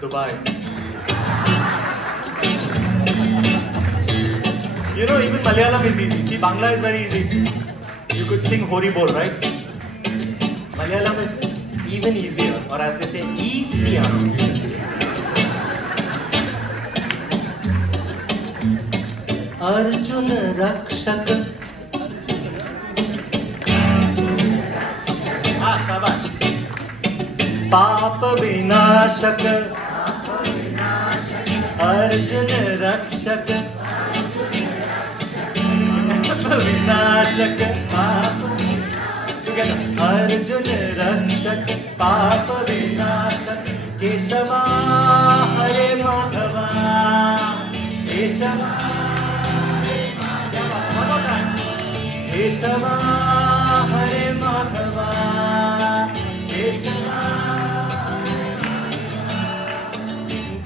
Dubai. You know, even Malayalam is easy. See, Bangla is very easy. You could sing Hori Bol, right? Malayalam is even easier, or as they say, easier. Arjun Rakshak. Ah, shabash. पाप विनाशक अर्जुन रक्षक पाप विनाशक पाप अर्जुन रक्षक पाप विनाशक केशवा हरे माधवा केशवा केशवा हरे माधवा केशवा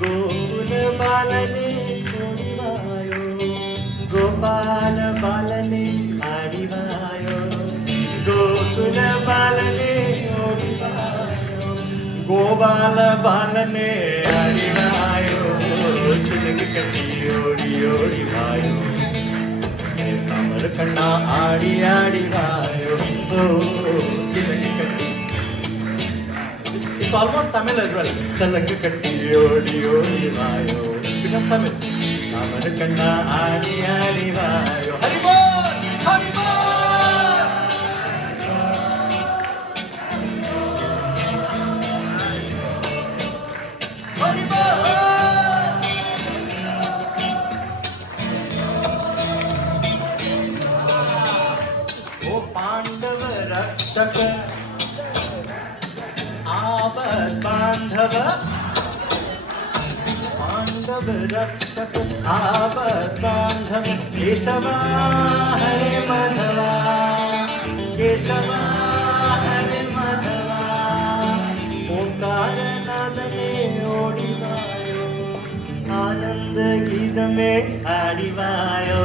गोकुल बालने ओडिवायो गोपाल बालने आडिवायो गोकुल बालने ओडिवायो गोपाल बालने आडिवायो चिलक कटी ओडी ओडी वायो अमर कन्ना आड़ी आड़ी वायो चिलक कटी. It's almost Tamil as well. Salak katti odi odi vayo. Becomes Tamil. Amar kanna adi adi vayo. Hari bol! Hari bol! Hari bol! O Pandav Rakshak आपद बांधव पांडव रक्षक आपद बांधव केशवा हरे माधवा केशवा हरे माधवा ओंकार नादने ओडिवायो आनंद गीत में आडिवायो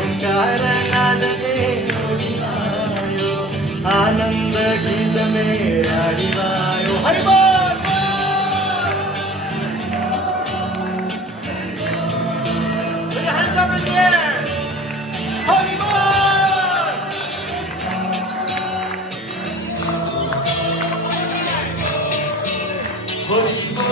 ओंकार नादने ओडिवायो आनंद गीत में आडिवायो. हरि बोल. Put your hands up in the air. Hori bol. Hori bol.